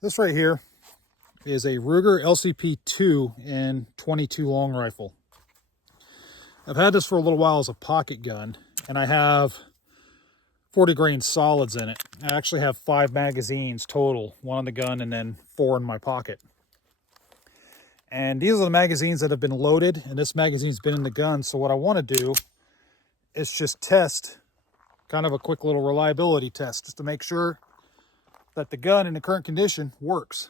This right here is a Ruger LCP II in 22 long rifle. I've had this for a little while as a pocket gun, and I have 40 grain solids in it. I actually have 5 magazines total, 1 on the gun and then 4 in my pocket. And these are the magazines that have been loaded, and this magazine's been in the gun. So what I want to do is just test kind of a quick little reliability test, just to make sure that the gun in the current condition works.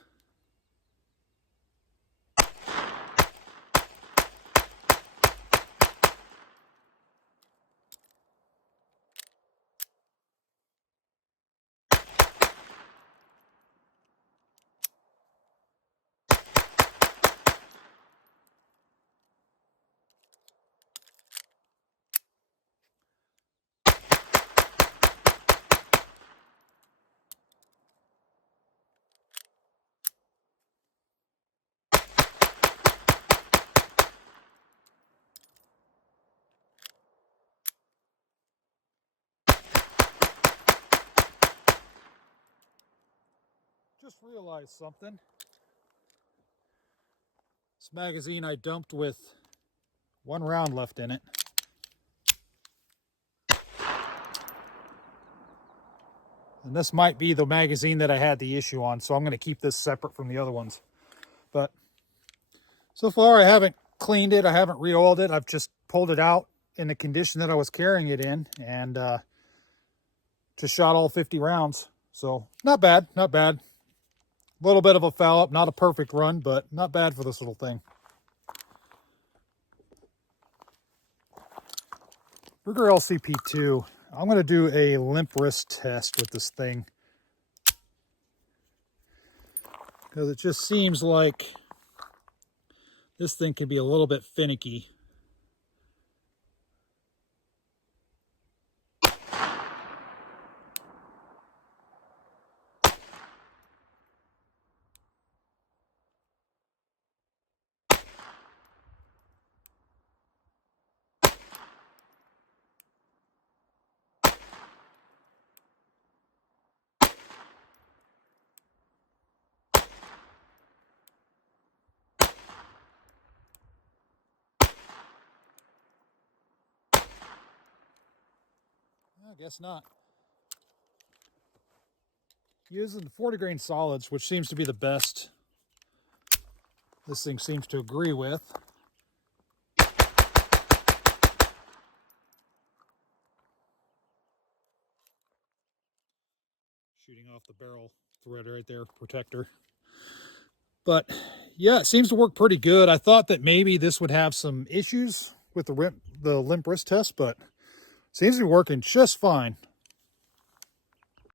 Just realized something. This magazine I dumped with 1 round left in it. And this might be the magazine that I had the issue on, so I'm going to keep this separate from the other ones. But so far I haven't cleaned it, I haven't re-oiled it, I've just pulled it out in the condition that I was carrying it in, and just shot all 50 rounds. So not bad, not bad. A little bit of a foul up, not a perfect run, but not bad for this little thing. Ruger LCP II. I'm going to do a limp wrist test with this thing, because it just seems like this thing can be a little bit finicky. I guess not. Using the 40 grain solids, which seems to be the best this thing seems to agree with. Shooting off the barrel thread right there, protector. But yeah, it seems to work pretty good. I thought that maybe this would have some issues with the limp wrist test, but seems to be working just fine.